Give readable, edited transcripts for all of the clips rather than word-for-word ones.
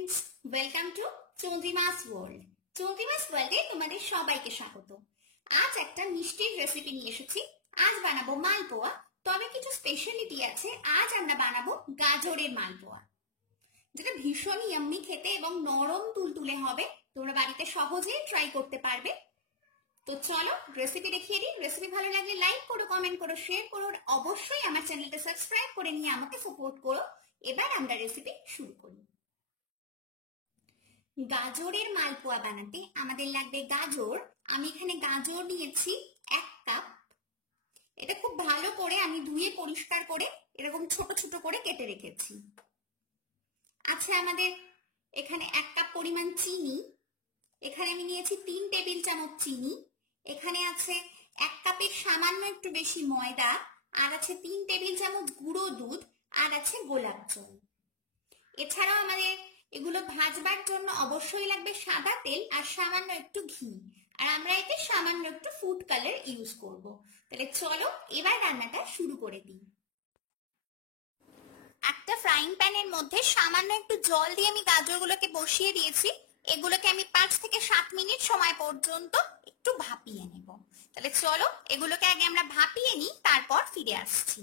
Friends, welcome to Chandrima's world. Chandrima's ওয়ার্ল্ডে তোমাদের সবাইকে স্বাগত। আজ একটা মিষ্টির রেসিপি নিয়ে এসেছি। আজ বানাবো মালপোয়া, তবে কিছু স্পেশালিটি আছে। আজ আমরা বানাবো গাজরের মালপোয়া, যেটা ভীষণ ইয়াম্মি খেতে এবং নরম তুলতুলে হবে। তোমরা বাড়িতে সহজেই ট্রাই করতে পারবে। তো চলো রেসিপি দেখিয়ে দিই। রেসিপি ভালো লাগলে লাইক করো, কমেন্ট করো, শেয়ার করো, অবশ্যই আমার চ্যানেলটা সাবস্ক্রাইব করে নিয়ে আমাকে সাপোর্ট করো। এবার আমরা রেসিপি শুরু করি। গাজরের মালপোয়া বানাতে আমাদের লাগবে গাজর। আমি এখানে গাজর নিয়েছি 1 কাপ। এটা খুব ভালো করে আমি ধুয়ে পরিষ্কার করে এরকম ছোট ছোট করে কেটে রেখেছি। আচ্ছা, আমাদের এখানে 1 কাপ পরিমাণ চিনি। এখানে আমি নিয়েছি 3 টেবিল চামচ চিনি। এখানে আছে 1 কাপের সামান্য একটু বেশি ময়দা, আর আছে 3 টেবিল চামচ গুঁড়ো দুধ, আর আছে গোলাপ জল। এছাড়াও আমাদের এগুলো ভাজবার জন্য অবশ্যই লাগবে সাদা তেল আর সামান্য একটু ঘি, আর আমরা এতে সামান্য একটু ফুড কালার ইউজ করব। তাহলে চলো এবার রান্নাটা শুরু করে দিই। একটা ফ্রাইং প্যানের মধ্যে সামান্য একটু জল দিয়ে আমি গাজরগুলোকে বসিয়ে দিয়েছি। এগুলোকে আমি 5 থেকে 7 মিনিট সময় পর্যন্ত একটু ভাপিয়ে নেব। তাহলে চলো এগুলোকে আগে আমরা ভাপিয়ে নিই, তারপর ফিরে আসছি।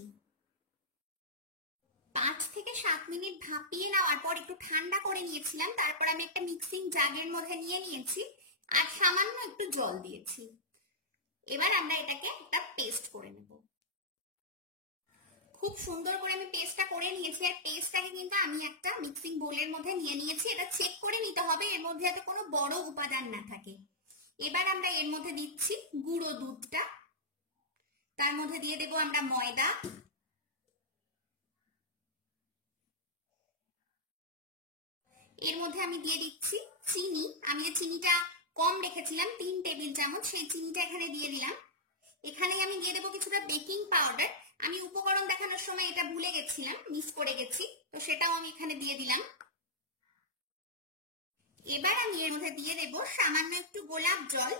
5 থেকে 7 মিনিট ভাপিয়ে নেওয়ার পর একটু ঠান্ডা করে নিয়েছিলাম। তারপর আমি একটা মিক্সিং জারের মধ্যে নিয়ে নিয়েছি আর সামান্য একটু জল দিয়েছি। এবার আমরা এটাকে একটা পেস্ট করে নেব। খুব সুন্দর করে আমি পেস্টটা করে নিয়েছি। আর পেস্টটাকে কিন্তু আমি একটা মিক্সিং বোলের মধ্যে নিয়ে নিয়েছি। এটা চেক করে নিতে হবে এর মধ্যে যাতে কোনো বড় উপাদান না থাকে। এবার আমরা এর মধ্যে দিচ্ছি গুঁড়ো দুধটা, তার মধ্যে দিয়ে দেব আমরা ময়দা, এর মধ্যে আমি দিয়ে দিচ্ছি চিনি। আমি যে চিনিটা কম রেখেছিলাম 3 টেবিল চামচ, সেই চিনিটা এখানে দিয়ে দিলাম। এখানে আমি দিয়ে দেবো কিছুটা বেকিং পাউডার। আমি উপকরণ দেখানোর সময় এটা ভুলে গেছিলাম, মিস করে গেছি, তো সেটাও আমি এখানে দিয়ে দিলাম। এবার আমি এর মধ্যে দিয়ে দেব সামান্য একটু গোলাপ জল।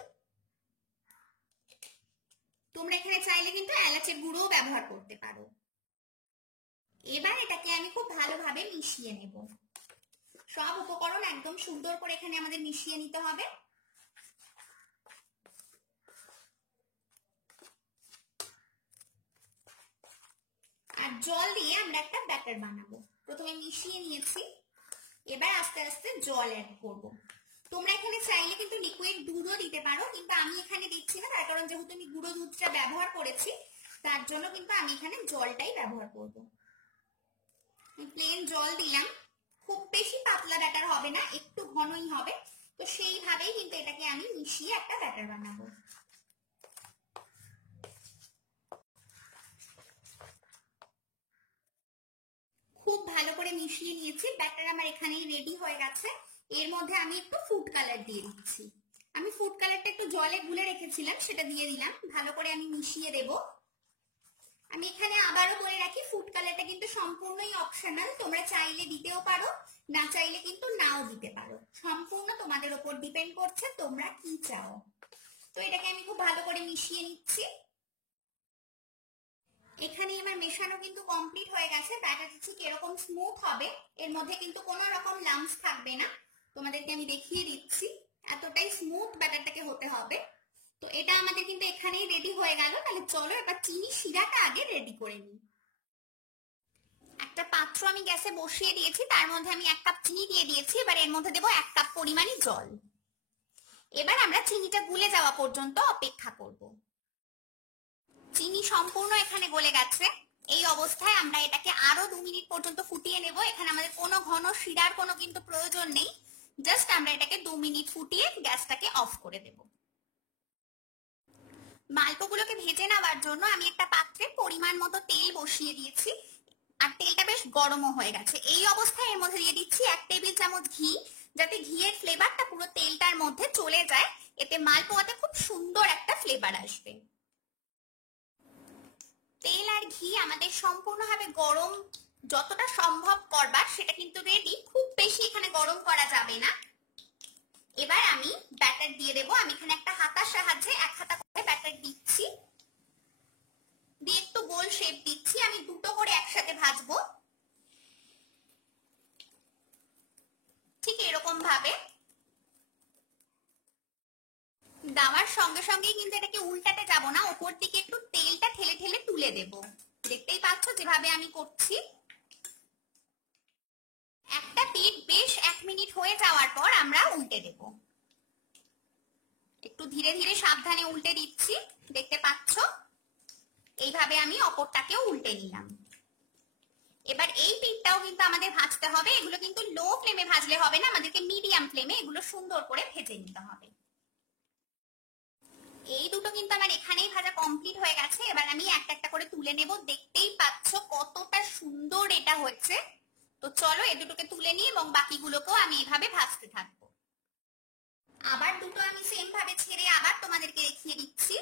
তোমরা এখানে চাইলে কিন্তু এলাচের গুঁড়োও ব্যবহার করতে পারো। এবার এটাকে আমি খুব ভালোভাবে মিশিয়ে নেব। সব উপকরণ একদম সুন্দর করে এখানে আমাদের মিশিয়ে নিতে হবে। আর জল দিয়ে আমরা একটা ব্যাটার বানাবো। প্রথমে মিশিয়ে নিয়েছি, এবার আস্তে আস্তে জল অ্যাড করব। তোমরা এখানে চাইলে কিন্তু লিকুইড দুধও দিতে পারো, কিন্তু আমি এখানে দিচ্ছি না, তার কারণ যেহেতু আমি গুঁড়ো দুধটা ব্যবহার করেছি, তার জন্য কিন্তু আমি এখানে জলটাই ব্যবহার করব। প্লেন জল দিলাম। খুব বেশি পাতলা ব্যাটার হবে না, একটু ঘনই হবে। তো সেইভাবেই কিন্তু এটাকে আমি মিশিয়ে একটা ব্যাটার বানাবো। খুব ভালো করে মিশিয়ে নিয়েছি। ব্যাটার আমার এখানেই রেডি হয়ে গেছে। এর মধ্যে আমি একটু ফুড কালার দিয়ে দিচ্ছি। আমি ফুড কালারটা একটু জলে গুলে রেখেছিলাম, সেটা দিয়ে দিলাম। ভালো করে আমি মিশিয়ে দেব। আমি এখানে আবারও বলে রাখি, ফুড কালারটা কিন্তু সম্পূর্ণই অপশনাল। তোমরা চাইলে দিতেও পারো, না চাইলে কিন্তু নাও দিতে পারো। সম্পূর্ণ তোমাদের উপর ডিপেন্ড করছে তোমরা কি চাও। তো এটাকে আমি খুব ভালো করে মিশিয়ে নিচ্ছি। এখানে আমার মেশানো কিন্তু কমপ্লিট হয়ে গেছে। ব্যাটারটা ঠিক এরকম স্মুথ হবে, এর মধ্যে কিন্তু কোনো রকম লাম্পস থাকবে না। তোমাদেরকে আমি দেখিয়ে দিচ্ছি, এতটাই স্মুথ ব্যাটারটাকে হতে হবে। তো এটা আমাদের কিন্তু এখানেই রেডি হয়ে গেল। তাহলে চলো এবার চিনি শিরাটা আগে রেডি করে নিই। একটা পাত্র আমি গ্যাসে বসিয়ে দিয়েছি, তার মধ্যে আমি 1 কাপ চিনি দিয়ে দিয়েছি। এবার এর মধ্যে দেবো 1 কাপ পরিমাণে জল। এবার আমরা চিনিটা গুলে যাওয়া পর্যন্ত অপেক্ষা করব। চিনি সম্পূর্ণ এখানে গলে গেছে। এই অবস্থায় আমরা এটাকে আরো 2 মিনিট পর্যন্ত ফুটিয়ে নেব। এখানে আমাদের কোনো ঘন শিরার কোনো কিন্তু প্রয়োজন নেই। জাস্ট আমরা এটাকে 2 মিনিট ফুটিয়ে গ্যাসটাকে অফ করে দেব। মালপোগুলোকে ভেজে নেওয়ার জন্য আমি একটা পাত্রে পরিমাণ মতো তেল বসিয়ে দিয়েছি, আর তেলটা বেশ গরমও হয়ে গেছে। এই অবস্থায় এর মধ্যে দিয়ে দিচ্ছি 1 টেবিল চামচ ঘি, যাতে ঘিয়ের ফ্লেভারটা পুরো তেলটার মধ্যে চলে যায়। এতে মালপোয়াতে খুব সুন্দর একটা ফ্লেভার আসবে। তেল আর ঘি আমাদের সম্পূর্ণভাবে গরম যতটা সম্ভব করবার সেটা কিন্তু রেডি। খুব বেশি এখানে গরম করা যাবে না। এবার আমি ব্যাটার দিয়ে দেবো। আমি এখানে একটা হাতার সাহায্যে 1 হাতা করে ব্যাটার দিচ্ছি, দিয়ে একটু গোল শেপ দিচ্ছি। আমি দুটো করে একসাথে ভাজবো। ঠিক এরকম ভাবে দেওয়ার সঙ্গে সঙ্গেই কিন্তু এটাকে উল্টাতে যাব না, উপর দিকে একটু তেলটা ঠেলে ঠেলে তুলে দেব। দেখতেই পাচ্ছ যেভাবে আমি করছি। একটা পিঠ বেশ 1 মিনিট হয়ে যাওয়ার পর আমরা উল্টে দেব। একটু ধীরে ধীরে সাবধানে উল্টে দিচ্ছি, দেখতে পাচ্ছ। এইভাবে আমি অপরটাকেও উল্টে নিলাম। এবার এই পিঠটাও কিন্তু আমাদের ভাজতে হবে। এগুলো কিন্তু লো ফ্লেমে ভাজলে হবে না, আমাদেরকে মিডিয়াম ফ্লেমে এগুলো সুন্দর করে ভেজে নিতে হবে। এই দুটো কিন্তু আমার এখানেই ভাজা কমপ্লিট হয়ে গেছে। এবার আমি একটা একটা করে তুলে নেব। দেখতেই পাচ্ছ কতটা সুন্দর এটা হয়েছে। তো চলো এই দুটোকে তুলে নিই এবং বাকিগুলোকেও আমি এভাবে ভাজতে থাকবো। আবার দুটো আমি সেম ভাবে ছেড়ে আবার তোমাদেরকে দেখিয়ে দিচ্ছি।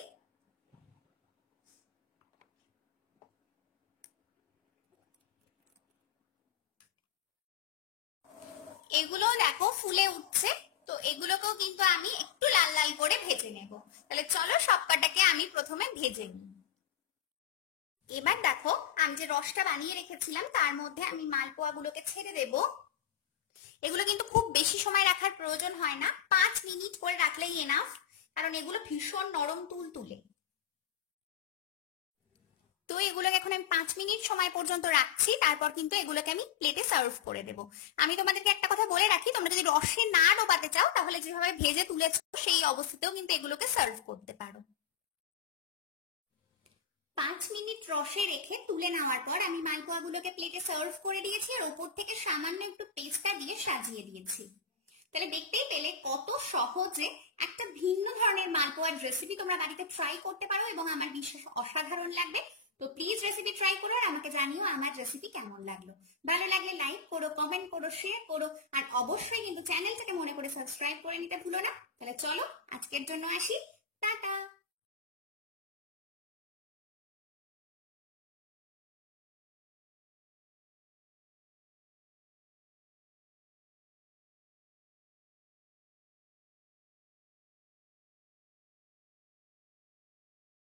এগুলো দেখো ফুলে উঠছে। তো এগুলোকেও কিন্তু আমি একটু লাল লাল করে ভেজে নেব। তাহলে চলো সবকটাকে আমি প্রথমে ভেজে নিই। এবার দেখো আমি যে রসটা বানিয়ে রেখেছিলাম তার মধ্যে আমি মালপোয়া গুলোকে ছেড়ে দেব। এগুলো কিন্তু খুব বেশি সময় রাখার প্রয়োজন হয় না, 5 মিনিট করে রাখলেই এনাফ, কারণ এগুলো ভীষণ নরম তুলতুলে। তো এগুলোকে এখন আমি 5 মিনিট সময় পর্যন্ত রাখছি, তারপর কিন্তু এগুলোকে আমি প্লেটে সার্ভ করে দেব। আমি তোমাদেরকে একটা কথা বলে রাখি, তোমরা যদি রসে না ডোবাতে চাও তাহলে যেভাবে ভেজে তুলেছো সেই অবস্থাতেও কিন্তু এগুলোকে সার্ভ করতে পারো। 5 মিনিট রসে রেখে তুলে নেওয়ার পর আমি মালপোয়াগুলোকে প্লেটে সার্ভ করে দিয়েছি আর ওপর থেকে সামান্য একটু পেস্তা দিয়ে সাজিয়ে দিয়েছি। তাহলে দেখতেই পেলে কত সহজে একটা ভিন্ন ধরনের মালপোয়ার রেসিপি তোমরা বাড়িতে ট্রাই করতে পারো এবং আমার বিশ্বাস অসাধারণ লাগবে। তো প্লিজ রেসিপি ট্রাই করো আর আমাকে জানিও আমার রেসিপি কেমন লাগলো। ভালো লাগলে লাইক করো, কমেন্ট করো, শেয়ার করো আর অবশ্যই কিন্তু চ্যানেলটাকে মনে করে সাবস্ক্রাইব করে নিতে ভুলো না। তাহলে চলো আজকের জন্য আসি, টাটা।